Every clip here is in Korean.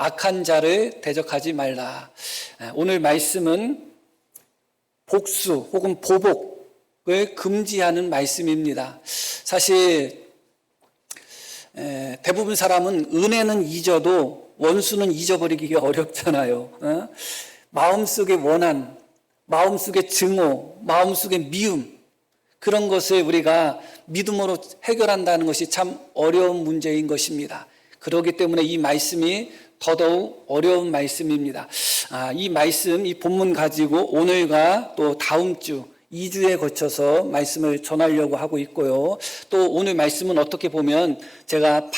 악한 자를 대적하지 말라. 오늘 말씀은 복수 혹은 보복을 금지하는 말씀입니다. 사실 대부분 사람은 은혜는 잊어도 원수는 잊어버리기가 어렵잖아요. 마음속의 원한, 마음속의 증오, 마음속의 미움, 그런 것을 우리가 믿음으로 해결한다는 것이 참 어려운 문제인 것입니다. 그렇기 때문에 이 말씀이 더더욱 어려운 말씀입니다. 이 말씀, 이 본문 가지고 오늘과 또 다음 주 2주에 거쳐서 말씀을 전하려고 하고 있고요. 또 오늘 말씀은 어떻게 보면 제가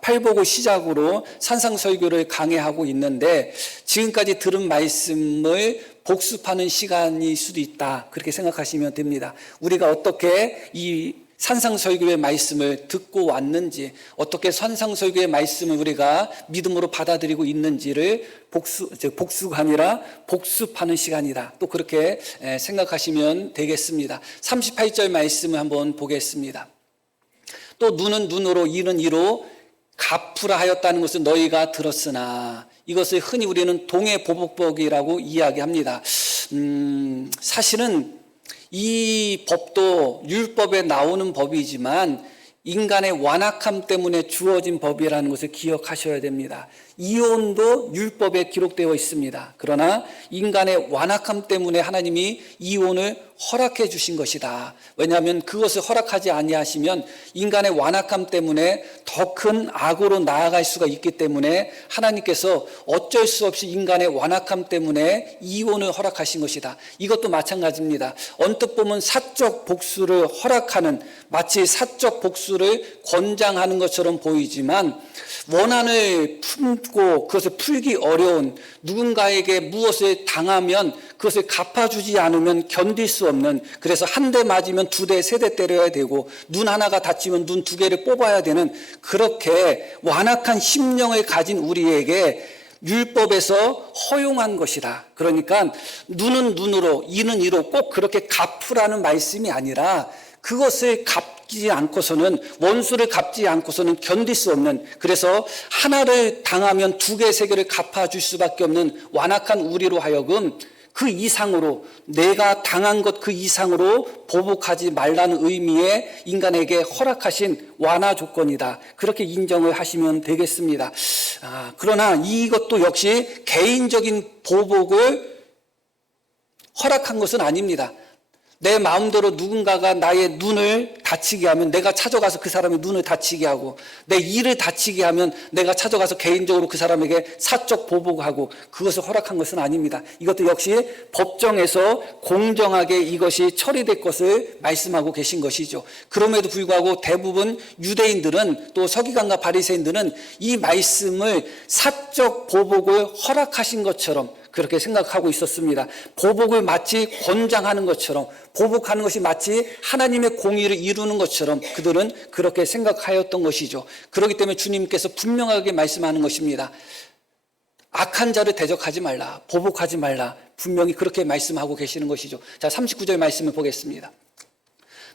팔보고 시작으로 산상설교를 강해하고 있는데 지금까지 들은 말씀을 복습하는 시간일 수도 있다, 그렇게 생각하시면 됩니다. 우리가 어떻게 이 산상설교의 말씀을 듣고 왔는지, 어떻게 산상설교의 말씀을 우리가 믿음으로 받아들이고 있는지를 복수가 아니라 복습하는 시간이다, 또 그렇게 생각하시면 되겠습니다. 38절 말씀을 한번 보겠습니다. 또 눈은 눈으로 이는 이로 갚으라 하였다는 것을 너희가 들었으나, 이것을 흔히 우리는 동해보복법이라고 이야기합니다. 사실은 이 법도 율법에 나오는 법이지만 인간의 완악함 때문에 주어진 법이라는 것을 기억하셔야 됩니다. 이혼도 율법에 기록되어 있습니다. 그러나 인간의 완악함 때문에 하나님이 이혼을 허락해 주신 것이다. 왜냐하면 그것을 허락하지 아니하시면 인간의 완악함 때문에 더 큰 악으로 나아갈 수가 있기 때문에 하나님께서 어쩔 수 없이 인간의 완악함 때문에 이혼을 허락하신 것이다. 이것도 마찬가지입니다. 언뜻 보면 사적 복수를 허락하는, 마치 사적 복수를 권장하는 것처럼 보이지만 원한을 품고 그것을 풀기 어려운, 누군가에게 무엇을 당하면 그것을 갚아주지 않으면 견딜 수 없는, 그래서 한 대 맞으면 두 대, 세 대 때려야 되고 눈 하나가 다치면 눈 두 개를 뽑아야 되는, 그렇게 완악한 심령을 가진 우리에게 율법에서 허용한 것이다. 그러니까 눈은 눈으로, 이는 이로 꼭 그렇게 갚으라는 말씀이 아니라 그것을 갚지 않고서는, 원수를 갚지 않고서는 견딜 수 없는, 그래서 하나를 당하면 두 개, 세 개를 갚아줄 수밖에 없는 완악한 우리로 하여금 그 이상으로, 내가 당한 것 그 이상으로 보복하지 말라는 의미의 인간에게 허락하신 완화 조건이다, 그렇게 인정을 하시면 되겠습니다. 그러나 이것도 역시 개인적인 보복을 허락한 것은 아닙니다. 내 마음대로 누군가가 나의 눈을 다치게 하면 내가 찾아가서 그 사람의 눈을 다치게 하고, 내 이를 다치게 하면 내가 찾아가서 개인적으로 그 사람에게 사적 보복하고, 그것을 허락한 것은 아닙니다. 이것도 역시 법정에서 공정하게 이것이 처리될 것을 말씀하고 계신 것이죠. 그럼에도 불구하고 대부분 유대인들은, 또 서기관과 바리새인들은 이 말씀을 사적 보복을 허락하신 것처럼 그렇게 생각하고 있었습니다. 보복을 마치 권장하는 것처럼, 보복하는 것이 마치 하나님의 공의를 이루는 것처럼 그들은 그렇게 생각하였던 것이죠. 그렇기 때문에 주님께서 분명하게 말씀하는 것입니다. 악한 자를 대적하지 말라, 보복하지 말라, 분명히 그렇게 말씀하고 계시는 것이죠. 자, 39절 말씀을 보겠습니다.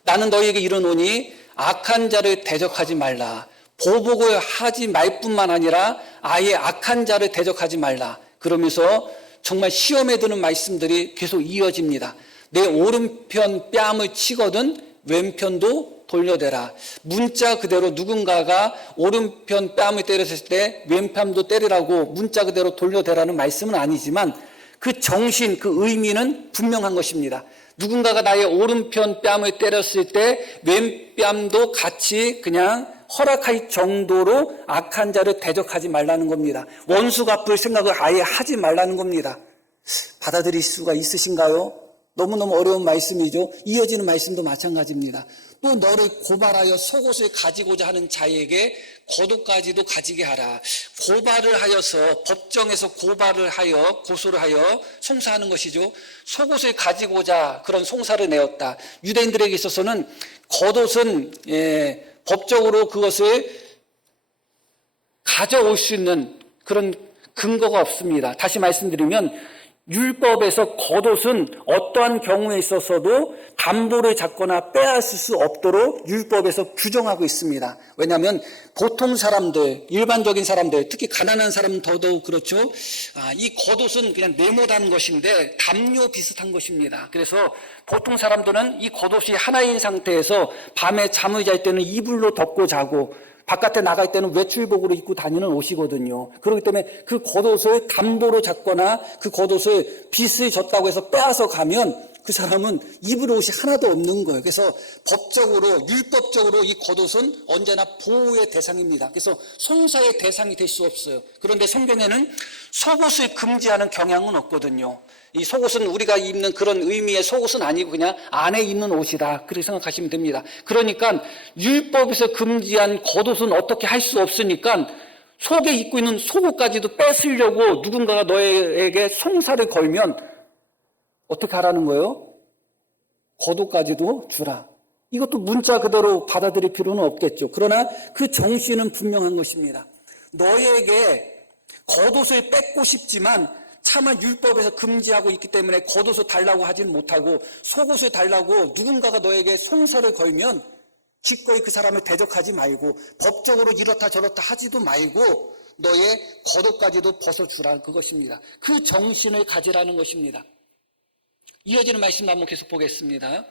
나는 너희에게 이르노니 악한 자를 대적하지 말라, 보복을 하지 말 뿐만 아니라 아예 악한 자를 대적하지 말라. 그러면서 정말 시험에 드는 말씀들이 계속 이어집니다. 내 오른편 뺨을 치거든 왼편도 돌려대라. 문자 그대로 누군가가 오른편 뺨을 때렸을 때 왼편도 때리라고 문자 그대로 돌려대라는 말씀은 아니지만 그 정신, 그 의미는 분명한 것입니다. 누군가가 나의 오른편 뺨을 때렸을 때 왼뺨도 같이 그냥 허락할 정도로 악한 자를 대적하지 말라는 겁니다. 원수 갚을 생각을 아예 하지 말라는 겁니다. 받아들일 수가 있으신가요? 너무너무 어려운 말씀이죠. 이어지는 말씀도 마찬가지입니다. 또 너를 고발하여 속옷을 가지고자 하는 자에게 겉옷까지도 가지게 하라. 고발을 하여서, 법정에서 고발을 하여, 고소를 하여 송사하는 것이죠. 속옷을 가지고자 그런 송사를 내었다. 유대인들에게 있어서는 겉옷은 법적으로 그것을 가져올 수 있는 그런 근거가 없습니다. 다시 말씀드리면 율법에서 겉옷은 어떠한 경우에 있어서도 담보를 잡거나 빼앗을 수 없도록 율법에서 규정하고 있습니다. 왜냐하면 보통 사람들, 일반적인 사람들, 특히 가난한 사람은 더더욱 그렇죠. 이 겉옷은 그냥 네모단 것인데 담요 비슷한 것입니다. 그래서 보통 사람들은 이 겉옷이 하나인 상태에서 밤에 잠을 잘 때는 이불로 덮고 자고 바깥에 나갈 때는 외출복으로 입고 다니는 옷이거든요. 그렇기 때문에 그 겉옷을 담보로 잡거나 그 겉옷을 빚을 졌다고 해서 빼앗아 가면 그 사람은 입을 옷이 하나도 없는 거예요. 그래서 법적으로, 율법적으로 이 겉옷은 언제나 보호의 대상입니다. 그래서 송사의 대상이 될 수 없어요. 그런데 성경에는 속옷을 금지하는 경향은 없거든요. 이 속옷은 우리가 입는 그런 의미의 속옷은 아니고 그냥 안에 있는 옷이다. 그렇게 생각하시면 됩니다. 그러니까 율법에서 금지한 겉옷은 어떻게 할 수 없으니까 속에 입고 있는 속옷까지도 뺏으려고 누군가가 너에게 송사를 걸면 어떻게 하라는 거예요? 겉옷까지도 주라. 이것도 문자 그대로 받아들일 필요는 없겠죠. 그러나 그 정신은 분명한 것입니다. 너에게 겉옷을 뺏고 싶지만 차마 율법에서 금지하고 있기 때문에 겉옷을 달라고 하지는 못하고 속옷을 달라고 누군가가 너에게 송사를 걸면 기꺼이 그 사람을 대적하지 말고 법적으로 이렇다 저렇다 하지도 말고 너의 겉옷까지도 벗어주라 그것입니다. 그 정신을 가지라는 것입니다. 이어지는 말씀 한번 계속 보겠습니다.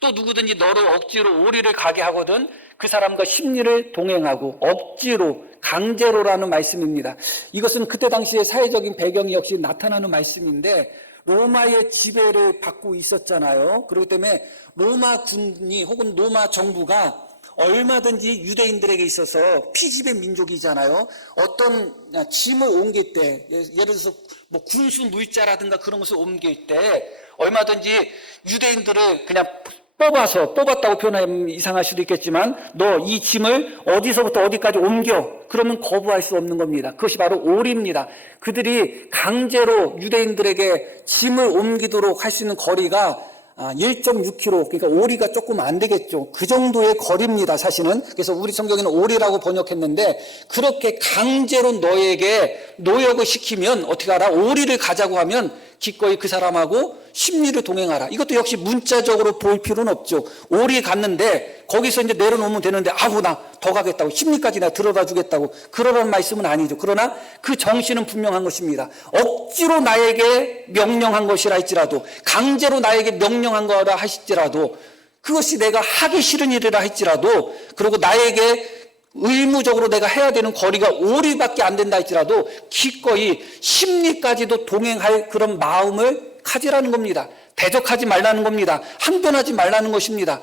또 누구든지 너로 억지로 오리를 가게 하거든 그 사람과 심리를 동행하고 억지로 강제로라는 말씀입니다. 이것은 그때 당시의 사회적인 배경이 역시 나타나는 말씀인데 로마의 지배를 받고 있었잖아요. 그렇기 때문에 로마 군이 혹은 로마 정부가 얼마든지 유대인들에게 있어서 피지배 민족이잖아요. 어떤 짐을 옮길 때 예를 들어서 뭐 군수 물자라든가 그런 것을 옮길 때 얼마든지 유대인들을 그냥 뽑았다고 표현하면 이상할 수도 있겠지만 너 이 짐을 어디서부터 어디까지 옮겨 그러면 거부할 수 없는 겁니다. 그것이 바로 오리입니다. 그들이 강제로 유대인들에게 짐을 옮기도록 할 수 있는 거리가 1.6km, 그러니까 오리가 조금 안 되겠죠. 그 정도의 거리입니다, 사실은. 그래서 우리 성경에는 오리라고 번역했는데 그렇게 강제로 너에게 노역을 시키면 어떻게 하라? 오리를 가자고 하면 기꺼이 그 사람하고 심리를 동행하라. 이것도 역시 문자적으로 볼 필요는 없죠. 오리 갔는데 거기서 이제 내려놓으면 되는데 나 더 가겠다고 심리까지 내가 들어다 주겠다고 그러라는 말씀은 아니죠. 그러나 그 정신은 분명한 것입니다. 억지로 나에게 명령한 것이라 할지라도 강제로 나에게 명령한 거라 할지라도 그것이 내가 하기 싫은 일이라 할지라도 그리고 나에게 의무적으로 내가 해야 되는 거리가 오리밖에 안 된다 할지라도 기꺼이 심리까지도 동행할 그런 마음을 가지라는 겁니다. 대적하지 말라는 겁니다. 항변하지 말라는 것입니다.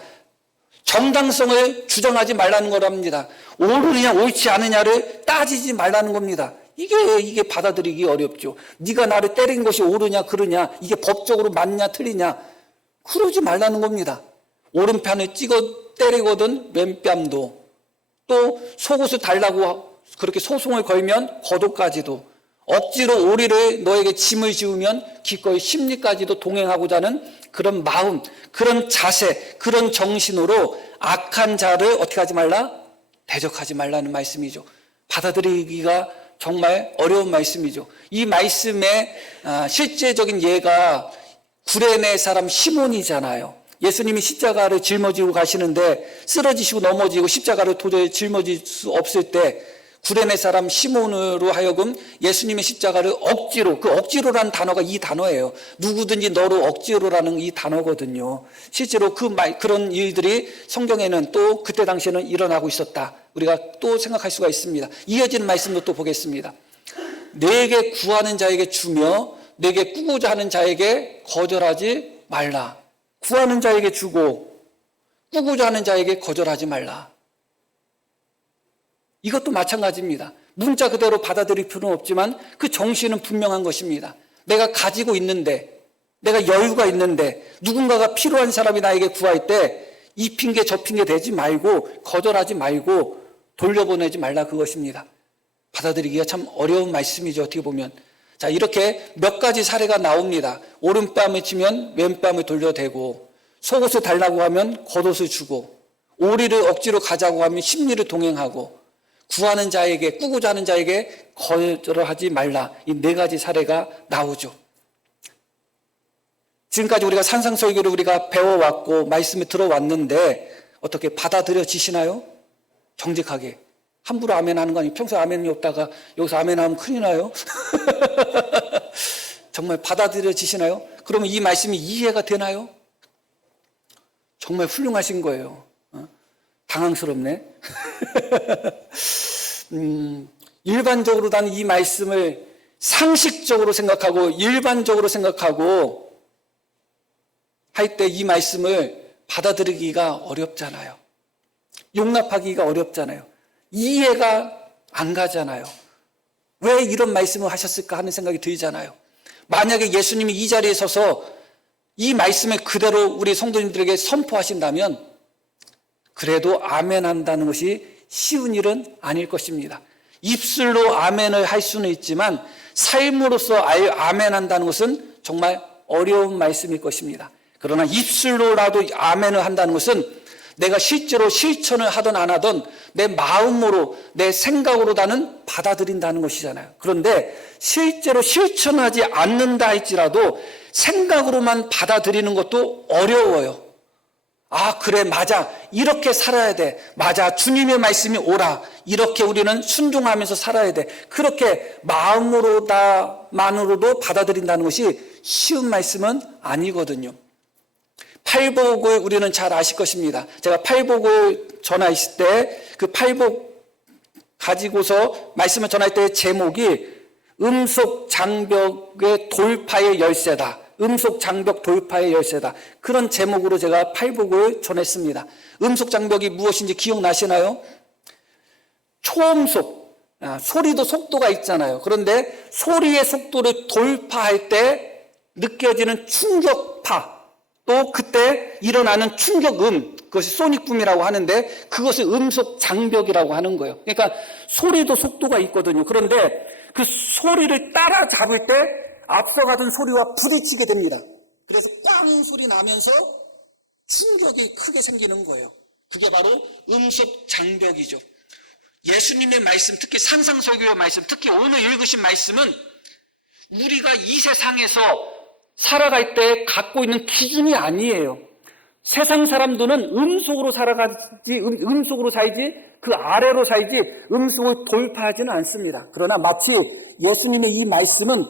정당성을 주장하지 말라는 거랍니다. 옳으냐 옳지 않느냐를 따지지 말라는 겁니다. 이게 받아들이기 어렵죠. 네가 나를 때린 것이 옳으냐 그르냐 이게 법적으로 맞냐 틀리냐 그러지 말라는 겁니다. 오른편을 찍어 때리거든 왼뺨도 또 속옷을 달라고 그렇게 소송을 걸면 겉옷까지도 억지로 오리를 너에게 짐을 지우면 기꺼이 심리까지도 동행하고자 하는 그런 마음, 그런 자세, 그런 정신으로 악한 자를 어떻게 하지 말라? 대적하지 말라는 말씀이죠. 받아들이기가 정말 어려운 말씀이죠. 이 말씀의 실제적인 예가 구레네 사람 시몬이잖아요. 예수님이 십자가를 짊어지고 가시는데 쓰러지시고 넘어지고 십자가를 도저히 짊어질 수 없을 때 구레네 사람 시몬으로 하여금 예수님의 십자가를 억지로, 그 억지로라는 단어가 이 단어예요. 누구든지 너로 억지로라는 이 단어거든요. 실제로 그런 일들이 성경에는 또 그때 당시에는 일어나고 있었다. 우리가 또 생각할 수가 있습니다. 이어지는 말씀도 또 보겠습니다. 내게 구하는 자에게 주며 내게 꾸고자 하는 자에게 거절하지 말라. 구하는 자에게 주고 꾸고자 하는 자에게 거절하지 말라. 이것도 마찬가지입니다. 문자 그대로 받아들일 필요는 없지만 그 정신은 분명한 것입니다. 내가 가지고 있는데 내가 여유가 있는데 누군가가 필요한 사람이 나에게 구할 때 이 핑계 저 핑계 대지 말고 거절하지 말고 돌려보내지 말라 그것입니다. 받아들이기가 참 어려운 말씀이죠. 어떻게 보면. 자, 이렇게 몇 가지 사례가 나옵니다. 오른뺨을 치면 왼뺨을 돌려대고 속옷을 달라고 하면 겉옷을 주고 오리를 억지로 가자고 하면 심리를 동행하고 구하는 자에게 꾸고자 하는 자에게 거절하지 말라. 이 네 가지 사례가 나오죠. 지금까지 우리가 산상설교를 우리가 배워왔고 말씀에 들어왔는데 어떻게 받아들여지시나요? 정직하게. 함부로 아멘 하는 거 아니에요. 평소에 아멘이 없다가 여기서 아멘 하면 큰일 나요. 정말 받아들여지시나요? 그러면 이 말씀이 이해가 되나요? 정말 훌륭하신 거예요. 당황스럽네. 일반적으로 나는 이 말씀을 상식적으로 생각하고 일반적으로 생각하고 할 때 이 말씀을 받아들이기가 어렵잖아요. 용납하기가 어렵잖아요. 이해가 안 가잖아요. 왜 이런 말씀을 하셨을까 하는 생각이 들잖아요. 만약에 예수님이 이 자리에 서서 이 말씀을 그대로 우리 성도님들에게 선포하신다면 그래도 아멘 한다는 것이 쉬운 일은 아닐 것입니다. 입술로 아멘을 할 수는 있지만 삶으로서 아멘 한다는 것은 정말 어려운 말씀일 것입니다. 그러나 입술로라도 아멘을 한다는 것은 내가 실제로 실천을 하든 안 하든 내 마음으로 내 생각으로 나는 받아들인다는 것이잖아요. 그런데 실제로 실천하지 않는다 할지라도 생각으로만 받아들이는 것도 어려워요. 아, 그래, 맞아. 이렇게 살아야 돼. 맞아. 주님의 말씀이 옳아. 이렇게 우리는 순종하면서 살아야 돼. 그렇게 마음으로만으로도 받아들인다는 것이 쉬운 말씀은 아니거든요. 팔복을 우리는 잘 아실 것입니다. 제가 팔복을 전하실 때 그 팔복 가지고서 말씀을 전할 때 제목이 음속 장벽의 돌파의 열쇠다. 음속 장벽 돌파의 열쇠다. 그런 제목으로 제가 팔복을 전했습니다. 음속 장벽이 무엇인지 기억나시나요? 초음속, 소리도 속도가 있잖아요. 그런데 소리의 속도를 돌파할 때 느껴지는 충격파, 또 그때 일어나는 충격음, 그것이 소닉붐이라고 하는데 그것을 음속 장벽이라고 하는 거예요. 그러니까 소리도 속도가 있거든요. 그런데 그 소리를 따라잡을 때 앞서가던 소리와 부딪히게 됩니다. 그래서 꽝 소리 나면서 충격이 크게 생기는 거예요. 그게 바로 음속 장벽이죠. 예수님의 말씀, 특히 산상설교의 말씀, 특히 오늘 읽으신 말씀은 우리가 이 세상에서 살아갈 때 갖고 있는 기준이 아니에요. 세상 사람들은 음속으로 살아가지, 음속으로 살지, 그 아래로 살지, 음속을 돌파하지는 않습니다. 그러나 마치 예수님의 이 말씀은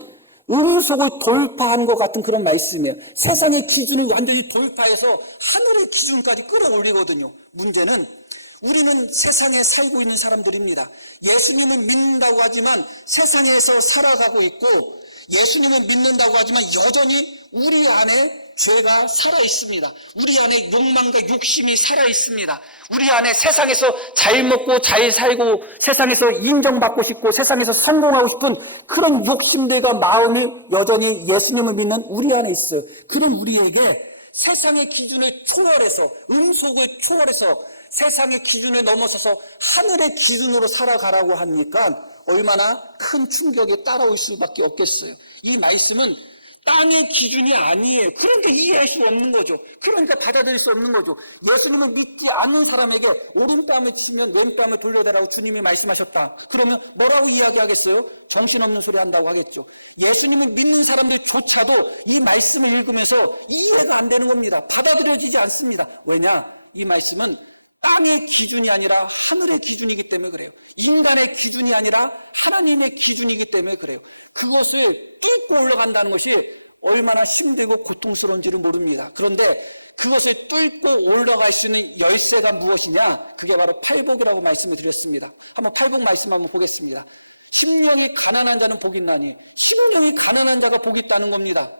음속을 돌파한 것 같은 그런 말씀이에요. 세상의 기준을 완전히 돌파해서 하늘의 기준까지 끌어올리거든요. 문제는 우리는 세상에 살고 있는 사람들입니다. 예수님을 믿는다고 하지만 세상에서 살아가고 있고 예수님을 믿는다고 하지만 여전히 우리 안에 죄가 살아 있습니다. 우리 안에 욕망과 욕심이 살아 있습니다. 우리 안에 세상에서 잘 먹고 잘 살고 세상에서 인정받고 싶고 세상에서 성공하고 싶은 그런 욕심들과 마음이 여전히 예수님을 믿는 우리 안에 있어요. 그런 우리에게 세상의 기준을 초월해서 음속을 초월해서 세상의 기준을 넘어서서 하늘의 기준으로 살아가라고 하니까 얼마나 큰 충격이 따라올 수밖에 없겠어요. 이 말씀은 땅의 기준이 아니에요. 그러니까 이해할 수 없는 거죠. 그러니까 받아들일 수 없는 거죠. 예수님을 믿지 않는 사람에게 오른뺨을 치면 왼뺨을 돌려대라고 주님이 말씀하셨다. 그러면 뭐라고 이야기하겠어요? 정신없는 소리 한다고 하겠죠. 예수님을 믿는 사람들조차도 이 말씀을 읽으면서 이해가 안 되는 겁니다. 받아들여지지 않습니다. 왜냐? 이 말씀은 땅의 기준이 아니라 하늘의 기준이기 때문에 그래요. 인간의 기준이 아니라 하나님의 기준이기 때문에 그래요. 그것을 뚫고 올라간다는 것이 얼마나 힘들고 고통스러운지를 모릅니다. 그런데 그것을 뚫고 올라갈 수 있는 열쇠가 무엇이냐? 그게 바로 팔복이라고 말씀을 드렸습니다. 한번 팔복 말씀 한번 보겠습니다. 심령이 가난한 자는 복이 있나니, 심령이 가난한 자가 복이 있다는 겁니다.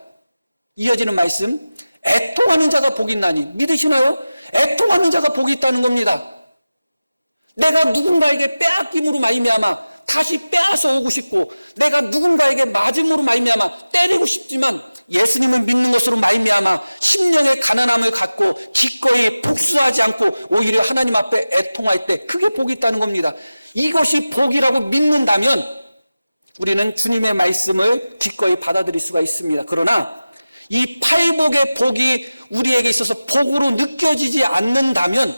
이어지는 말씀, 애통하는 자가 복이 있나니, 믿으시나요? 애통하는 자가 복이 있다는 겁니다. 내가 누군가에게 빼앗김으로 말미암아 다시 빼앗아 오고 싶고 내가 누군가에게 맞음으로 말미암아 때리고 싶지만 예수님을 믿는 것으로 말미암아 심령의 가난함을 갖고 기꺼이 복수하지 않고 오히려 하나님 앞에 애통할 때 그게 복이 있다는 겁니다. 이것이 복이라고 믿는다면 우리는 주님의 말씀을 기꺼이 받아들일 수가 있습니다. 그러나 이 팔복의 복이 우리에게 있어서 복으로 느껴지지 않는다면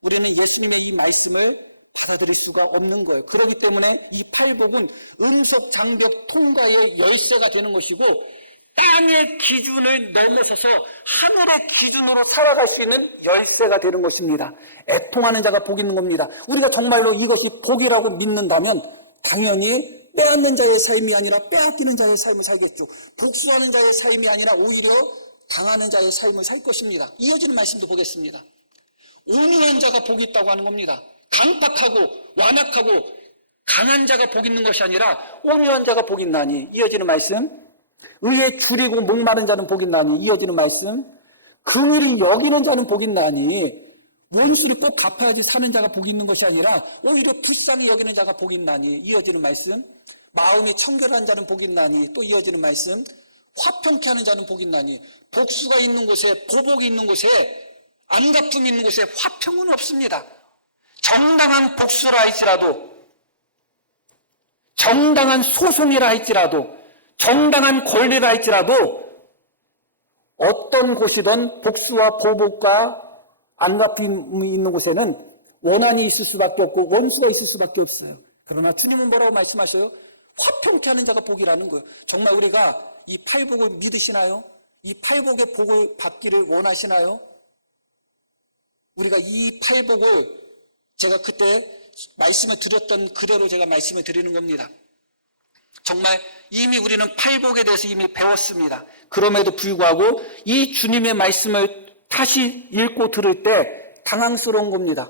우리는 예수님의 이 말씀을 받아들일 수가 없는 거예요. 그렇기 때문에 이 팔복은 음속 장벽 통과의 열쇠가 되는 것이고 땅의 기준을 넘어서서 하늘의 기준으로 살아갈 수 있는 열쇠가 되는 것입니다. 애통하는 자가 복 있는 겁니다. 우리가 정말로 이것이 복이라고 믿는다면 당연히 빼앗는 자의 삶이 아니라 빼앗기는 자의 삶을 살겠죠. 복수하는 자의 삶이 아니라 오히려 당하는 자의 삶을 살 것입니다. 이어지는 말씀도 보겠습니다. 온유한 자가 복이 있다고 하는 겁니다. 강팍하고 완악하고 강한 자가 복 있는 것이 아니라 온유한 자가 복 있나니. 이어지는 말씀. 의에 줄이고 목마른 자는 복 있나니. 이어지는 말씀. 긍휼히 여기는 자는 복 있나니. 원수를 꼭 갚아야지 사는 자가 복 있는 것이 아니라 오히려 불쌍히 여기는 자가 복 있나니. 이어지는 말씀. 마음이 청결한 자는 복 있나니. 또 이어지는 말씀. 화평케 하는 자는 복 있나니. 복수가 있는 곳에, 보복이 있는 곳에, 안갚음이 있는 곳에 화평은 없습니다. 정당한 복수라 할지라도, 정당한 소송이라 할지라도, 정당한 권리라 할지라도 어떤 곳이든 복수와 보복과 안갚음이 있는 곳에는 원한이 있을 수밖에 없고 원수가 있을 수밖에 없어요. 그러나 주님은 뭐라고 말씀하셔요? 화평케 하는 자가 복이라는 거예요. 정말 우리가 이 팔복을 믿으시나요? 이 팔복의 복을 받기를 원하시나요? 우리가 이 팔복을 제가 그때 말씀을 드렸던 그대로 제가 말씀을 드리는 겁니다. 정말 이미 우리는 팔복에 대해서 이미 배웠습니다. 그럼에도 불구하고 이 주님의 말씀을 다시 읽고 들을 때 당황스러운 겁니다.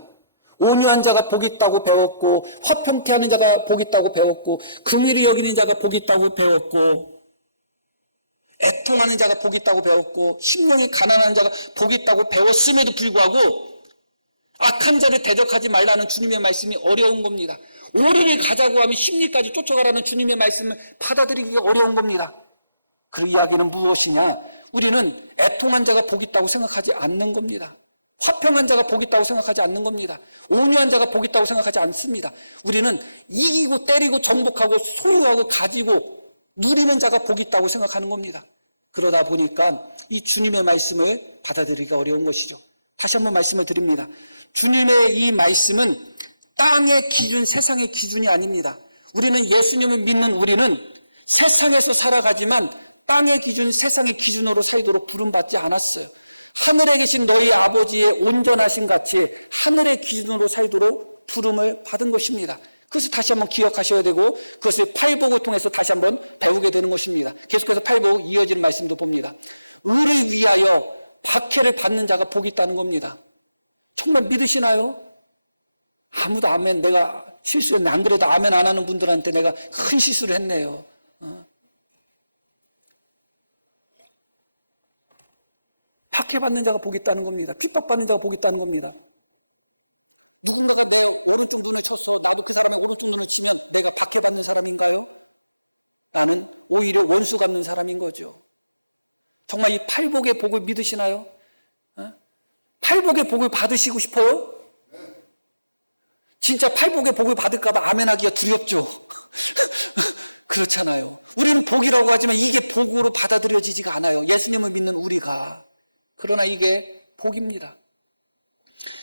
온유한 자가 복이 있다고 배웠고, 화평케 하는 자가 복이 있다고 배웠고, 긍휼히 여기는 자가 복이 있다고 배웠고, 애통하는 자가 복이 있다고 배웠고, 심령이 가난한 자가 복이 있다고 배웠음에도 불구하고 악한 자를 대적하지 말라는 주님의 말씀이 어려운 겁니다. 오리를 가자고 하면 심리까지 쫓아가라는 주님의 말씀을 받아들이기가 어려운 겁니다. 그 이야기는 무엇이냐? 우리는 애통한 자가 복이 있다고 생각하지 않는 겁니다. 화평한 자가 복이 있다고 생각하지 않는 겁니다. 온유한 자가 복이 있다고 생각하지 않습니다. 우리는 이기고 때리고 정복하고 소유하고 가지고 누리는 자가 복이 있다고 생각하는 겁니다. 그러다 보니까 이 주님의 말씀을 받아들이기가 어려운 것이죠. 다시 한번 말씀을 드립니다. 주님의 이 말씀은 땅의 기준, 세상의 기준이 아닙니다. 우리는 예수님을 믿는 우리는 세상에서 살아가지만 땅의 기준, 세상의 기준으로 살도록 부름받지 않았어요. 하늘에 계신 너희 아버지의 온전하신 같이 하늘의 기준으로 살도록 부름을 받은 것입니다. 그것을 다시 한번 기억하셔야 되고 그것을 팔복을 통해서 다시 한번 배우게 되는 것입니다. 계속해서 팔복 이어지는 말씀도 봅니다. 의를 위하여 박해를 받는 자가 복이 있다는 겁니다. 정말 믿으시나요? 아무도 아멘, 내가 실수했네. 안 그래도 아멘 안 하는 분들한테 내가 큰 실수를 했네요. 박해받는 자가 복이 있다는 겁니다. 핍박받는 자가 복이 있다는 겁니다. 누군가가 내 오른쪽 눈을 쳐서 나도 그 사람의 오른쪽 눈을 치면 내가 박해받는 사람인가요? 나는 오히려 원수 갚는 사람인 거죠. 정말 이 팔복의 복을 믿으시나요? 팔복의 복을 받으시고 싶어요? 진짜 팔복의 복을 받을까봐 아멘하기가 두렵죠. 그렇잖아요. 우리는 복이라고 하지만 이게 복으로 받아들여지지가 않아요. 예수님을 믿는 우리가. 그러나 이게 복입니다.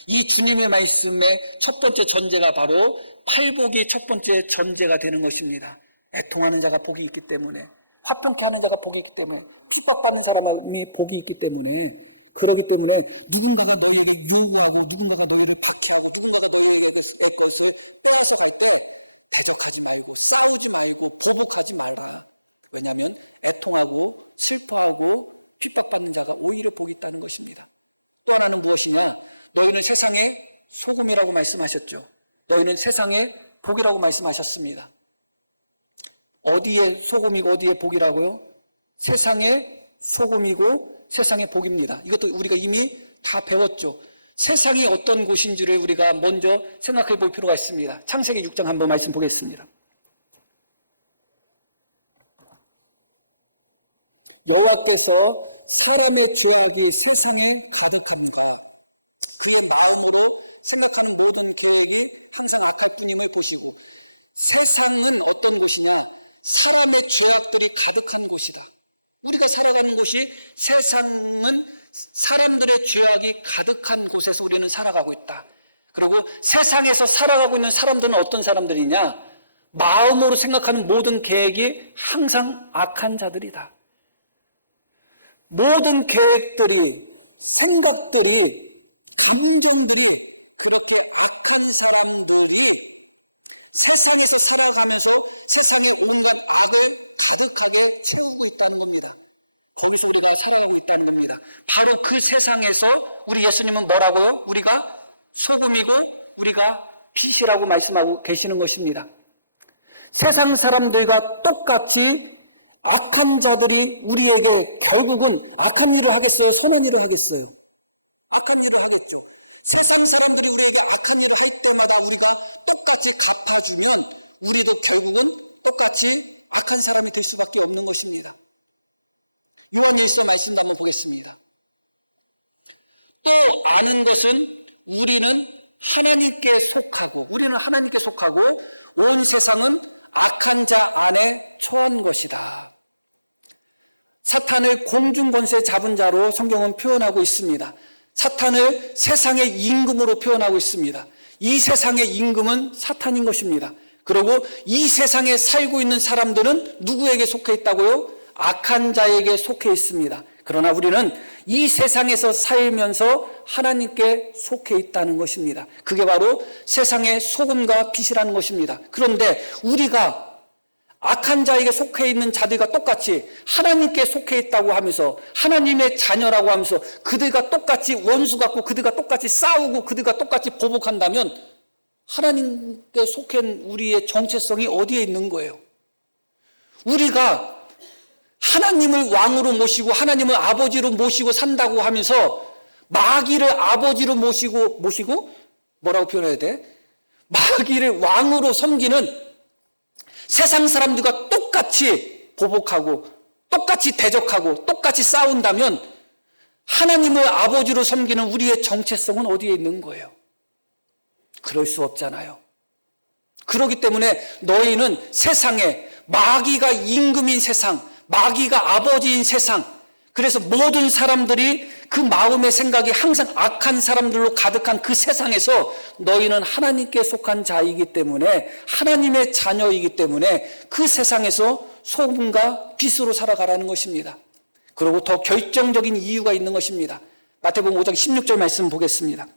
이 주님의 말씀의 첫 번째 전제가 바로 팔복이 첫 번째 전제가 되는 것입니다. 애통하는 자가 복이 있기 때문에, 화평케 하는 자가 복이 있기 때문에, 핍박받는 사람이 복이 있기 때문에, 그러기 때문에 누군가가 너희에게 요구하고 누군가가 너희를 박해하고 누군가가 너희에게 것을 빼앗아 갈 때 대적하지 말고 싸우지 말고 보복하지 말라. 왜냐하면 애통하고 슬퍼하고 핍박받는 자가 오히려 복이 있다는 것입니다. 또 하나는 무엇이냐? 너희는 세상의 소금이라고 말씀하셨죠. 너희는 세상의 복이라고 말씀하셨습니다. 어디에 소금이고 어디에 복이라고요? 세상의 소금이고 세상의 복입니다. 이것도 우리가 이미 다 배웠죠. 세상이 어떤 곳인지를 우리가 먼저 생각해 볼 필요가 있습니다. 창세기 6장 한번 말씀 보겠습니다. 여호와께서 사람의 죄악이 세상에 가득함과 그의 마음으로 생각하는 모든 계획이 항상 악할 뿐임을 보시고, 세상은 어떤 곳이냐? 사람의 죄악들이 가득한 곳이다. 우리가 살아가는 곳이, 세상은 사람들의 죄악이 가득한 곳에서 우리는 살아가고 있다. 그리고 세상에서 살아가고 있는 사람들은 어떤 사람들이냐? 마음으로 생각하는 모든 계획이 항상 악한 자들이다. 모든 계획들이, 생각들이, 감정들이 그렇게 악한 사람들이 세상에서 살아가면서 세상에 온갖 악을 가득하게 채우고 있다는 겁니다. 거기서 우리가 살아가고 있다는 겁니다. 바로 그 세상에서 우리 예수님은 뭐라고요? 우리가 소금이고 우리가 빛이라고 말씀하고 계시는 것입니다. 세상 사람들과 똑같이 악한 자들이 우리에게 결국은 악한 일을 하겠어요? 선한 일을 하겠어요? 악한 일을 하겠죠. 세상 사람들이 우리에게 악한 일을 할 때마다 우리가 똑같이 갚아주면 우리도 결국은 똑같이 악한 사람이 될 수밖에 없는 것입니다. 요한일서 말씀도 한번 보겠습니다. 또 아는 것은 우리는 하나님께 속하고 온 세상은 악한 자 안에 처한 것이다. 사탄을 공중권세 잡은 자로 성경은 표현하고 있습니다. 사탄을 세상의 임금으로 표현하고 있습니다. 이 세상의 임금은 사탄인 것입니다. 그리고 이 세상에 살고 있는 사람들은 누구에게 속해 있다고요? 악한 자에게 속해 있습니다. 그러나 우리는 이 세상에서 살면서 하나님께 속해 있다는 것입니다. 그게 바로 세상의 소금과 빛이라는 것입니다. 그런데 우리가 악한 자에게 속해 있는 자들과 똑같이 하나님께 속해 있다고 하면서 하나님의 자녀라고 하면서 그들과 똑같이 원수 같고 그들과 똑같이 싸우고 그들과 똑같이 보복한다면 하나님께 속한 우리의 정체성이 어디에 있는 거예요? 우리가 하나님을 왕으로 모시고 하나님을 아버지로 모시고 산다고 하면서 마귀를 아버지로 모시고 뭐라고 표현해야 돼? 마귀를 왕으로 섬기는 세상 사람들과 똑같이 보복하고 똑같이 대적하고 똑같이 싸운다면 하나님을 아버지로 섬기는 우리의 정체성은 어디에 있는 거예요? 그럴 수 없잖아요. 그렇기 때문에 너희는 세상에 마귀가 임금인 세상, 마귀가 아버지인 세상, 그래서 모든 사람들이 그 마음의 생각이 항상 악한 사람들로 가득한 그 세상에서 너희는 하나님께 속한 자이기 때문에 하나님의 자녀이기 때문에 그 세상에서 소금과 빛으로 살아가라는 것입니다. 그리고 더 결정적인 이유가 있는 것입니다. 마태복음 5장 16절 말씀 보겠습니다.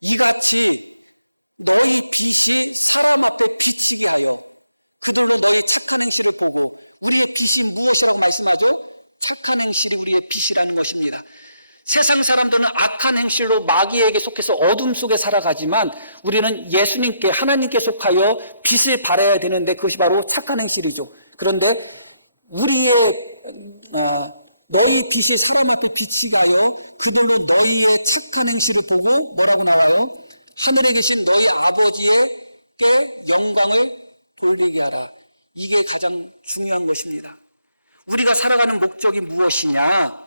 이같이 너희 빛이 사람 앞에 비치게 하여 그들로 너희 착한 행실을 보고, 우리의 빛이 무엇이라고 말씀하죠? 착한 행실이 우리의 빛이라는 것입니다. 세상 사람들은 악한 행실로 마귀에게 속해서 어둠 속에 살아가지만 우리는 예수님께 하나님께 속하여 빛을 발해야 되는데 그것이 바로 착한 행실이죠. 그런데 우리의 너희 빛이 사람 앞에 비치게 하여 그들로 너희의 착한 행실을 보고 뭐라고 나와요? 하늘에 계신 너희 아버지에게 영광을 돌리게 하라. 이게 가장 중요한 것입니다. 우리가 살아가는 목적이 무엇이냐?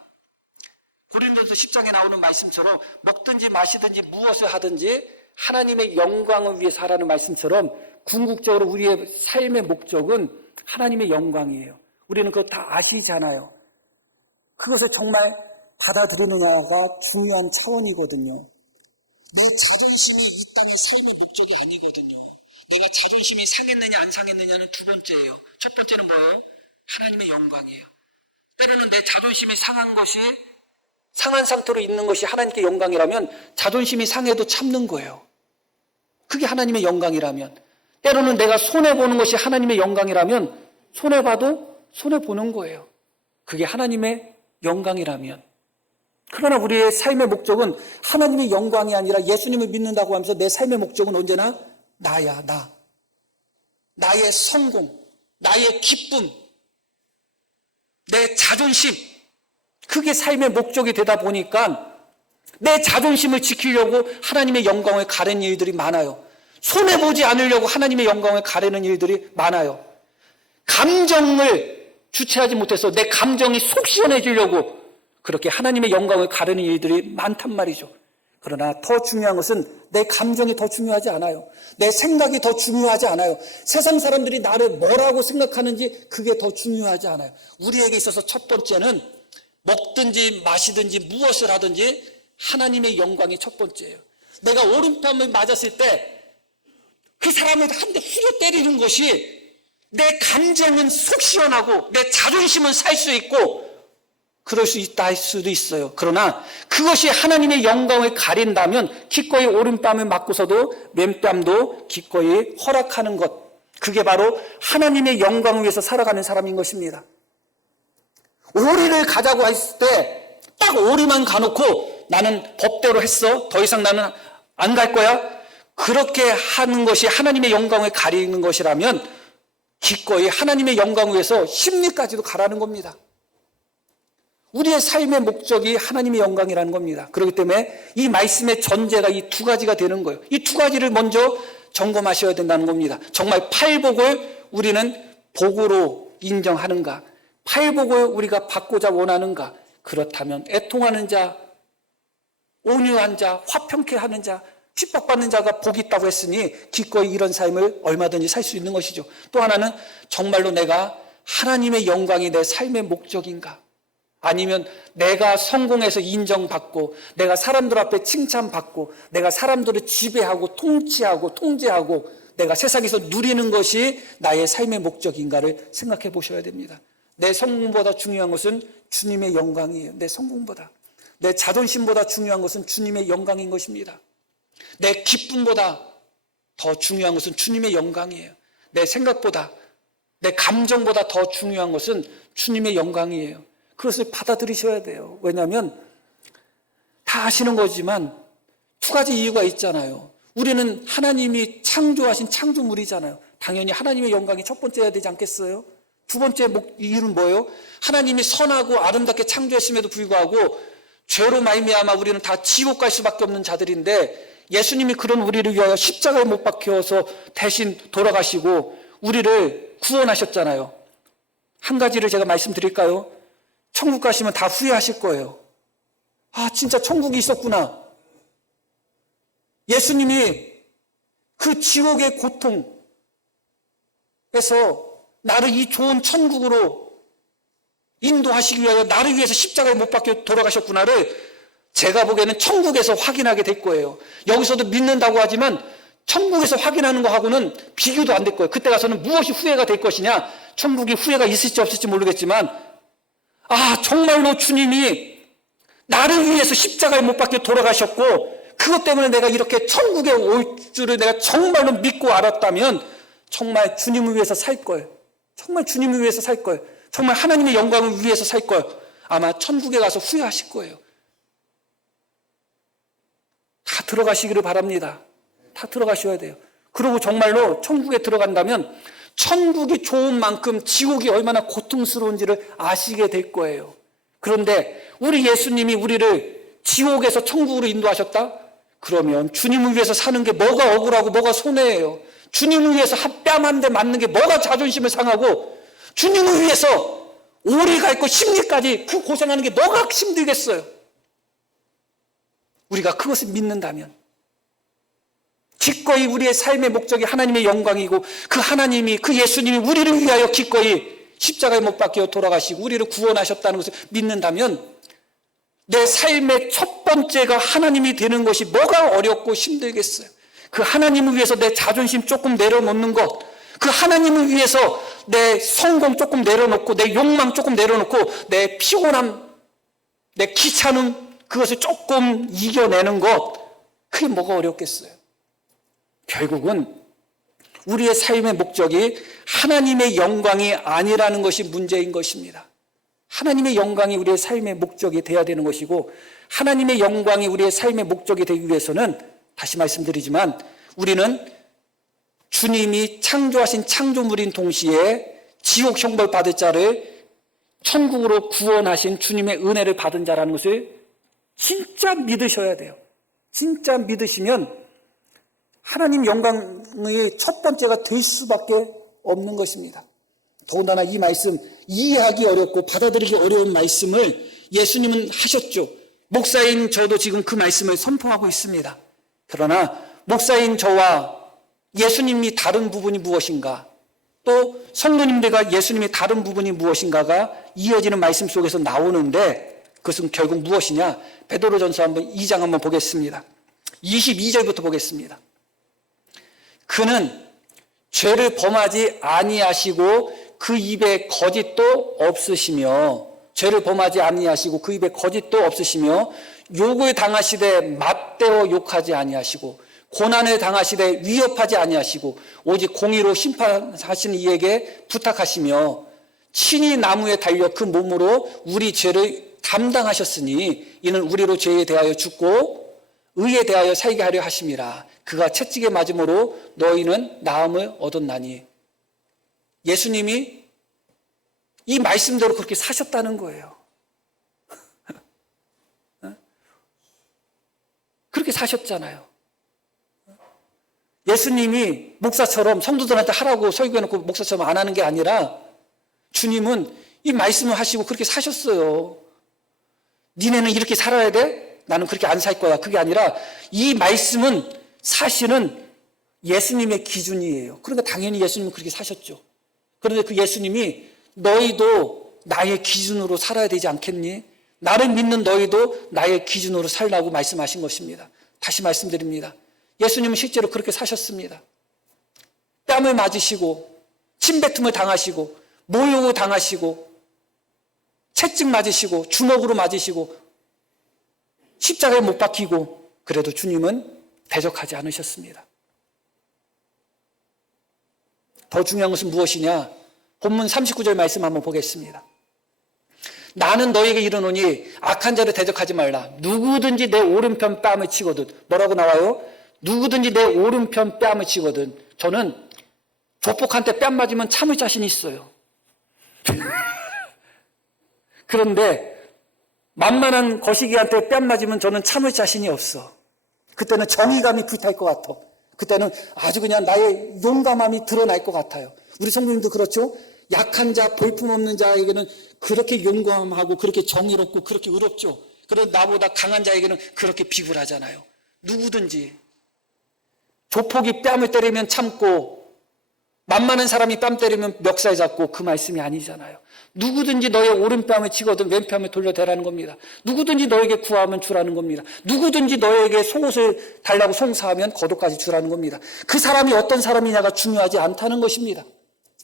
고린도서 10장에 나오는 말씀처럼 먹든지 마시든지 무엇을 하든지 하나님의 영광을 위해서 하라는 말씀처럼 궁극적으로 우리의 삶의 목적은 하나님의 영광이에요. 우리는 그거 다 아시잖아요. 그것을 정말 받아들이느냐가 중요한 차원이거든요. 내 자존심이 이 땅의 삶의 목적이 아니거든요. 내가 자존심이 상했느냐 안 상했느냐는 두 번째예요. 첫 번째는 뭐예요? 하나님의 영광이에요. 때로는 내 자존심이 상한 상태로 있는 것이 하나님께 영광이라면 자존심이 상해도 참는 거예요. 그게 하나님의 영광이라면, 때로는 내가 손해보는 것이 하나님의 영광이라면 손해봐도 손해보는 거예요. 그게 하나님의 영광이라면. 그러나 우리의 삶의 목적은 하나님의 영광이 아니라 예수님을 믿는다고 하면서 내 삶의 목적은 언제나 나야, 나. 나의 성공, 나의 기쁨, 내 자존심. 그게 삶의 목적이 되다 보니까 내 자존심을 지키려고 하나님의 영광을 가리는 일들이 많아요. 손해보지 않으려고 하나님의 영광을 가리는 일들이 많아요. 감정을 주체하지 못해서 내 감정이 속 시원해지려고 그렇게 하나님의 영광을 가리는 일들이 많단 말이죠. 그러나 더 중요한 것은 내 감정이 더 중요하지 않아요. 내 생각이 더 중요하지 않아요. 세상 사람들이 나를 뭐라고 생각하는지 그게 더 중요하지 않아요. 우리에게 있어서 첫 번째는 먹든지 마시든지 무엇을 하든지 하나님의 영광이 첫 번째예요. 내가 오른편을 맞았을 때 그 사람을 한 대 후려 때리는 것이 내 감정은 속 시원하고 내 자존심은 살 수 있고 그럴 수 있다 할 수도 있어요. 그러나 그것이 하나님의 영광을 가린다면 기꺼이 오른뺨을 맞고서도 왼뺨도 기꺼이 허락하는 것, 그게 바로 하나님의 영광을 위해서 살아가는 사람인 것입니다. 오리를 가자고 했을 때 딱 오리만 가놓고 나는 법대로 했어, 더 이상 나는 안 갈 거야, 그렇게 하는 것이 하나님의 영광을 가리는 것이라면 기꺼이 하나님의 영광을 위해서 심리까지도 가라는 겁니다. 우리의 삶의 목적이 하나님의 영광이라는 겁니다. 그렇기 때문에 이 말씀의 전제가 이 두 가지가 되는 거예요. 이 두 가지를 먼저 점검하셔야 된다는 겁니다. 정말 팔복을 우리는 복으로 인정하는가? 팔복을 우리가 받고자 원하는가? 그렇다면 애통하는 자, 온유한 자, 화평케 하는 자, 핍박받는 자가 복이 있다고 했으니 기꺼이 이런 삶을 얼마든지 살 수 있는 것이죠. 또 하나는 정말로 내가 하나님의 영광이 내 삶의 목적인가? 아니면 내가 성공해서 인정받고 내가 사람들 앞에 칭찬받고 내가 사람들을 지배하고 통치하고 통제하고 내가 세상에서 누리는 것이 나의 삶의 목적인가를 생각해 보셔야 됩니다. 내 성공보다 중요한 것은 주님의 영광이에요. 내 성공보다. 내 자존심보다 중요한 것은 주님의 영광인 것입니다. 내 기쁨보다 더 중요한 것은 주님의 영광이에요. 내 생각보다, 내 감정보다 더 중요한 것은 주님의 영광이에요. 그것을 받아들이셔야 돼요. 왜냐하면 다 아시는 거지만 두 가지 이유가 있잖아요. 우리는 하나님이 창조하신 창조물이잖아요. 당연히 하나님의 영광이 첫 번째여야 되지 않겠어요? 두 번째 이유는 뭐예요? 하나님이 선하고 아름답게 창조했음에도 불구하고 죄로 말미암아 우리는 다 지옥 갈 수밖에 없는 자들인데 예수님이 그런 우리를 위하여 십자가에 못 박혀서 대신 돌아가시고 우리를 구원하셨잖아요. 한 가지를 제가 말씀드릴까요? 천국 가시면 다 후회하실 거예요. 아, 진짜 천국이 있었구나. 예수님이 그 지옥의 고통에서 나를 이 좋은 천국으로 인도하시기 위하여 나를 위해서 십자가에 못 박혀 돌아가셨구나를 제가 보기에는 천국에서 확인하게 될 거예요. 여기서도 믿는다고 하지만 천국에서 확인하는 거하고는 비교도 안 될 거예요. 그때 가서는 무엇이 후회가 될 것이냐, 천국이 후회가 있을지 없을지 모르겠지만 아, 정말로 주님이 나를 위해서 십자가에 못 박혀 돌아가셨고 그것 때문에 내가 이렇게 천국에 올 줄을 내가 정말로 믿고 알았다면 정말 주님을 위해서 살 거예요. 정말 주님을 위해서 살 거예요. 정말 하나님의 영광을 위해서 살 거예요. 아마 천국에 가서 후회하실 거예요. 다 들어가시기를 바랍니다. 다 들어가셔야 돼요. 그리고 정말로 천국에 들어간다면 천국이 좋은 만큼 지옥이 얼마나 고통스러운지를 아시게 될 거예요. 그런데 우리 예수님이 우리를 지옥에서 천국으로 인도하셨다? 그러면 주님을 위해서 사는 게 뭐가 억울하고 뭐가 손해예요. 주님을 위해서 뺨 한 대 맞는 게 뭐가 자존심을 상하고 주님을 위해서 오리가 있고 심리까지 그 고생하는 게 뭐가 힘들겠어요. 우리가 그것을 믿는다면 기꺼이 우리의 삶의 목적이 하나님의 영광이고 그 하나님이, 그 예수님이 우리를 위하여 기꺼이 십자가에 못 박혀 돌아가시고 우리를 구원하셨다는 것을 믿는다면 내 삶의 첫 번째가 하나님이 되는 것이 뭐가 어렵고 힘들겠어요. 그 하나님을 위해서 내 자존심 조금 내려놓는 것, 그 하나님을 위해서 내 성공 조금 내려놓고 내 욕망 조금 내려놓고 내 피곤함, 내 귀찮음 그것을 조금 이겨내는 것, 그게 뭐가 어렵겠어요. 결국은 우리의 삶의 목적이 하나님의 영광이 아니라는 것이 문제인 것입니다. 하나님의 영광이 우리의 삶의 목적이 되어야 되는 것이고 하나님의 영광이 우리의 삶의 목적이 되기 위해서는 다시 말씀드리지만 우리는 주님이 창조하신 창조물인 동시에 지옥 형벌 받을 자를 천국으로 구원하신 주님의 은혜를 받은 자라는 것을 진짜 믿으셔야 돼요. 진짜 믿으시면 하나님 영광의 첫 번째가 될 수밖에 없는 것입니다. 더군다나 이 말씀, 이해하기 어렵고 받아들이기 어려운 말씀을 예수님은 하셨죠. 목사인 저도 지금 그 말씀을 선포하고 있습니다. 그러나 목사인 저와 예수님이 다른 부분이 무엇인가, 또 성도님들과 예수님이 다른 부분이 무엇인가가 이어지는 말씀 속에서 나오는데 그것은 결국 무엇이냐? 베드로전서 2장 한번 보겠습니다. 22절부터 보겠습니다. 그는 죄를 범하지 아니하시고 그 입에 거짓도 없으시며, 죄를 범하지 아니하시고 그 입에 거짓도 없으시며, 욕을 당하시되 맞대어 욕하지 아니하시고 고난을 당하시되 위협하지 아니하시고 오직 공의로 심판하시는 이에게 부탁하시며, 친히 나무에 달려 그 몸으로 우리 죄를 담당하셨으니 이는 우리로 죄에 대하여 죽고 의에 대하여 살게 하려 하심이라. 그가 채찍에 맞음으로 너희는 나음을 얻었나니. 예수님이 이 말씀대로 그렇게 사셨다는 거예요. 그렇게 사셨잖아요. 예수님이 목사처럼 성도들한테 하라고 설교해놓고 목사처럼 안 하는 게 아니라 주님은 이 말씀을 하시고 그렇게 사셨어요. 니네는 이렇게 살아야 돼? 나는 그렇게 안 살 거야. 그게 아니라 이 말씀은 사실은 예수님의 기준이에요. 그러니까 당연히 예수님은 그렇게 사셨죠. 그런데 그 예수님이 너희도 나의 기준으로 살아야 되지 않겠니? 나를 믿는 너희도 나의 기준으로 살라고 말씀하신 것입니다. 다시 말씀드립니다. 예수님은 실제로 그렇게 사셨습니다. 뺨을 맞으시고 침뱉음을 당하시고 모욕을 당하시고 채찍 맞으시고 주먹으로 맞으시고 십자가에 못 박히고, 그래도 주님은 대적하지 않으셨습니다. 더 중요한 것은 무엇이냐? 본문 39절 말씀 한번 보겠습니다. 나는 너에게 이르노니 악한 자를 대적하지 말라. 누구든지 내 오른편 뺨을 치거든. 뭐라고 나와요? 누구든지 내 오른편 뺨을 치거든. 저는 조폭한테 뺨 맞으면 참을 자신이 있어요. 그런데 만만한 거시기한테 뺨 맞으면 저는 참을 자신이 없어. 그때는 정의감이 불탈 것 같아. 그때는 아주 그냥 나의 용감함이 드러날 것 같아요. 우리 성도님도 그렇죠? 약한 자, 볼품없는 자에게는 그렇게 용감하고 그렇게 정의롭고 그렇게 의롭죠. 그런데 나보다 강한 자에게는 그렇게 비굴하잖아요. 누구든지 조폭이 뺨을 때리면 참고 만만한 사람이 뺨 때리면 멱살 잡고, 그 말씀이 아니잖아요. 누구든지 너의 오른뺨을 치거든 왼뺨을 돌려대라는 겁니다. 누구든지 너에게 구하면 주라는 겁니다. 누구든지 너에게 속옷을 달라고 송사하면 겉옷까지 주라는 겁니다. 그 사람이 어떤 사람이냐가 중요하지 않다는 것입니다.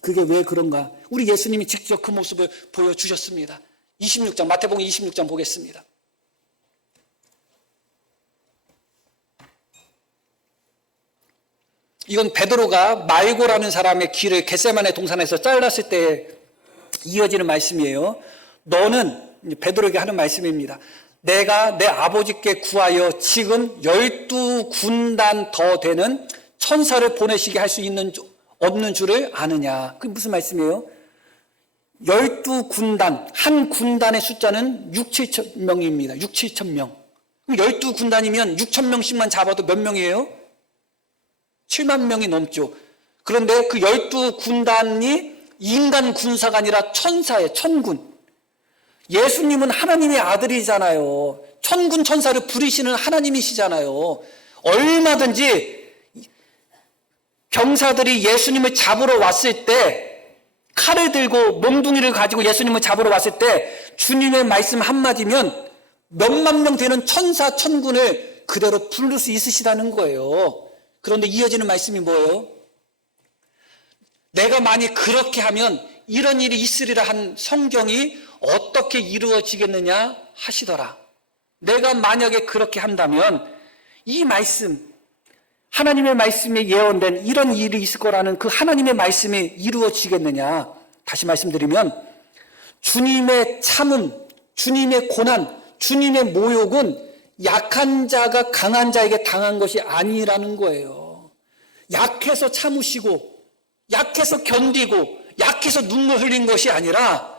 그게 왜 그런가? 우리 예수님이 직접 그 모습을 보여주셨습니다. 26장, 마태복음 26장 보겠습니다. 이건 베드로가 말고라는 사람의 길을 겟세마네 동산에서 잘랐을 때 이어지는 말씀이에요. 너는, 베드로에게 하는 말씀입니다. 내가 내 아버지께 구하여 지금 12군단 더 되는 천사를 보내시게 할 수 없는 줄을 아느냐. 그게 무슨 말씀이에요? 12군단, 한 군단의 숫자는 6, 7천 명입니다. 6, 7천 명. 그럼 12군단이면 6천 명씩만 잡아도 몇 명이에요? 7만 명이 넘죠. 그런데 그 12군단이 인간 군사가 아니라 천사예요. 천군. 예수님은 하나님의 아들이잖아요. 천군 천사를 부리시는 하나님이시잖아요. 얼마든지 병사들이 예수님을 잡으러 왔을 때, 칼을 들고 몽둥이를 가지고 예수님을 잡으러 왔을 때 주님의 말씀 한마디면 몇만 명 되는 천사 천군을 그대로 부를 수 있으시다는 거예요. 그런데 이어지는 말씀이 뭐예요? 내가 만약 그렇게 하면 이런 일이 있으리라 한 성경이 어떻게 이루어지겠느냐 하시더라. 내가 만약에 그렇게 한다면 이 말씀, 하나님의 말씀에 예언된 이런 일이 있을 거라는 그 하나님의 말씀이 이루어지겠느냐. 다시 말씀드리면 주님의 참음, 주님의 고난, 주님의 모욕은 약한 자가 강한 자에게 당한 것이 아니라는 거예요. 약해서 참으시고 약해서 견디고 약해서 눈물 흘린 것이 아니라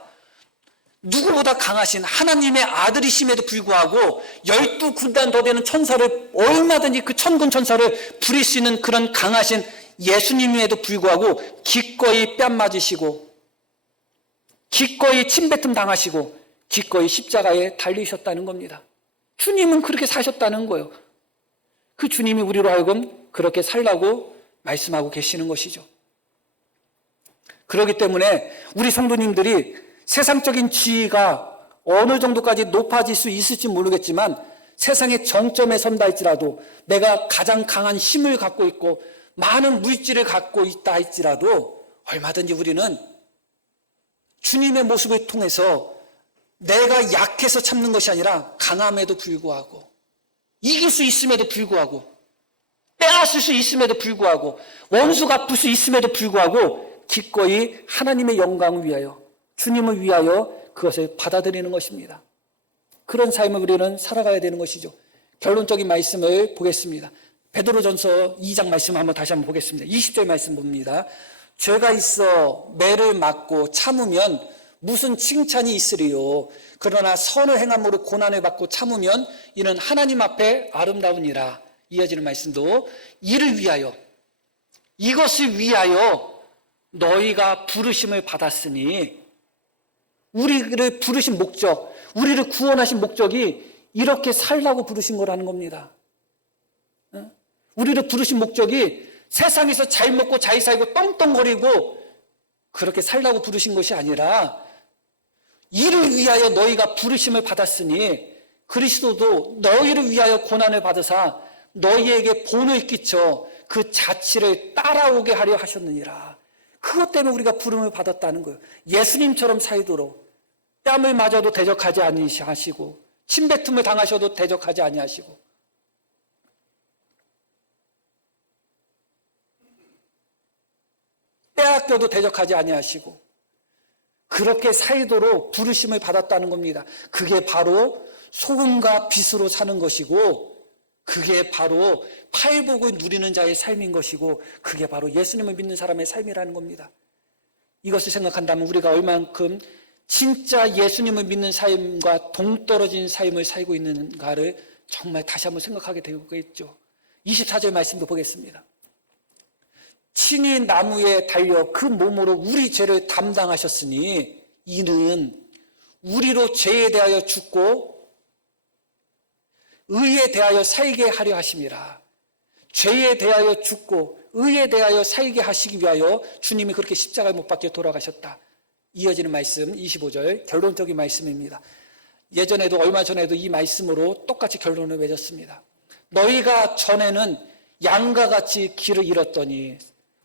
누구보다 강하신 하나님의 아들이심에도 불구하고 12군단 더 되는 천사를, 얼마든지 그 천군 천사를 부릴 수 있는 그런 강하신 예수님에도 불구하고 기꺼이 뺨 맞으시고 기꺼이 침뱉음 당하시고 기꺼이 십자가에 달리셨다는 겁니다. 주님은 그렇게 사셨다는 거예요. 그 주님이 우리로 하여금 그렇게 살라고 말씀하고 계시는 것이죠. 그렇기 때문에 우리 성도님들이 세상적인 지위가 어느 정도까지 높아질 수 있을지 모르겠지만 세상의 정점에 선다 할지라도 내가 가장 강한 힘을 갖고 있고 많은 물질을 갖고 있다 할지라도 얼마든지 우리는 주님의 모습을 통해서 내가 약해서 참는 것이 아니라 강함에도 불구하고, 이길 수 있음에도 불구하고, 빼앗을 수 있음에도 불구하고, 원수가 갚을 수 있음에도 불구하고 기꺼이 하나님의 영광을 위하여, 주님을 위하여 그것을 받아들이는 것입니다. 그런 삶을 우리는 살아가야 되는 것이죠. 결론적인 말씀을 보겠습니다. 베드로전서 2장 말씀 한번 다시 한번 보겠습니다. 20절 말씀 봅니다. 죄가 있어 매를 맞고 참으면 무슨 칭찬이 있으리요. 그러나 선을 행함으로 고난을 받고 참으면 이는 하나님 앞에 아름다우니라. 이어지는 말씀도 이를 위하여, 이것을 위하여 너희가 부르심을 받았으니, 우리를 부르신 목적, 우리를 구원하신 목적이 이렇게 살라고 부르신 거라는 겁니다. 우리를 부르신 목적이 세상에서 잘 먹고 잘 살고 떵떵거리고 그렇게 살라고 부르신 것이 아니라, 이를 위하여 너희가 부르심을 받았으니 그리스도도 너희를 위하여 고난을 받으사 너희에게 본을 끼쳐 그 자취를 따라오게 하려 하셨느니라. 그것 때문에 우리가 부름을 받았다는 거예요. 예수님처럼 살도록 뺨을 맞아도 대적하지 아니하시고, 침뱉음을 당하셔도 대적하지 아니하시고, 빼앗겨도 대적하지 아니하시고, 그렇게 살도록 부르심을 받았다는 겁니다. 그게 바로 소금과 빛으로 사는 것이고, 그게 바로 팔복을 누리는 자의 삶인 것이고, 그게 바로 예수님을 믿는 사람의 삶이라는 겁니다. 이것을 생각한다면 우리가 얼만큼 진짜 예수님을 믿는 삶과 동떨어진 삶을 살고 있는가를 정말 다시 한번 생각하게 되겠죠. 24절 말씀도 보겠습니다. 친히 나무에 달려 그 몸으로 우리 죄를 담당하셨으니 이는 우리로 죄에 대하여 죽고 의에 대하여 살게 하려 하심이라. 죄에 대하여 죽고 의에 대하여 살게 하시기 위하여 주님이 그렇게 십자가에 못 박혀 돌아가셨다. 이어지는 말씀 25절 결론적인 말씀입니다. 예전에도 얼마 전에도 이 말씀으로 똑같이 결론을 맺었습니다. 너희가 전에는 양과 같이 길을 잃었더니,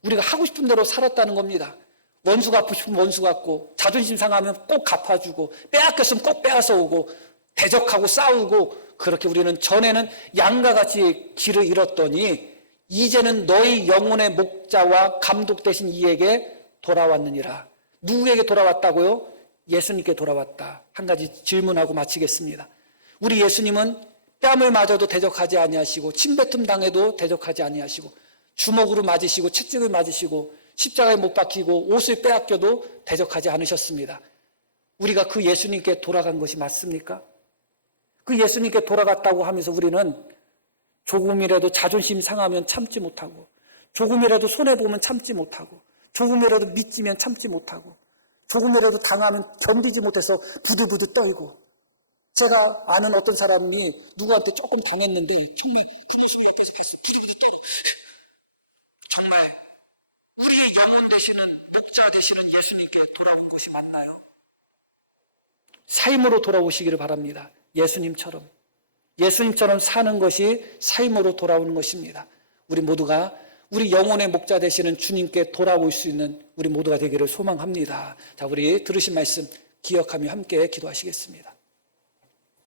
우리가 하고 싶은 대로 살았다는 겁니다. 원수 갚고 싶으면 원수 갚고, 자존심 상하면 꼭 갚아주고, 빼앗겼으면 꼭 빼앗아 오고, 대적하고 싸우고, 그렇게 우리는 전에는 양과 같이 길을 잃었더니 이제는 너희 영혼의 목자와 감독 되신 이에게 돌아왔느니라. 누구에게 돌아왔다고요? 예수님께 돌아왔다. 한 가지 질문하고 마치겠습니다. 우리 예수님은 뺨을 맞아도 대적하지 아니하시고, 침뱉음 당해도 대적하지 아니하시고, 주먹으로 맞으시고 채찍을 맞으시고 십자가에 못 박히고 옷을 빼앗겨도 대적하지 않으셨습니다. 우리가 그 예수님께 돌아간 것이 맞습니까? 그 예수님께 돌아갔다고 하면서 우리는 조금이라도 자존심 상하면 참지 못하고, 조금이라도 손해보면 참지 못하고, 조금이라도 믿지면 참지 못하고, 조금이라도 당하면 견디지 못해서 부들부들 떨고, 제가 아는 어떤 사람이 누구한테 조금 당했는데 정말 그 모습을 옆에서 봤어요. 부들부들 떨어. 정말 우리의 영혼 되시는, 목자 되시는 예수님께 돌아온 것이 맞나요? 삶으로 돌아오시기를 바랍니다. 예수님처럼 사는 것이 삶으로 돌아오는 것입니다. 우리 모두가 우리 영혼의 목자 되시는 주님께 돌아올 수 있는 우리 모두가 되기를 소망합니다. 자, 우리 들으신 말씀 기억하며 함께 기도하시겠습니다.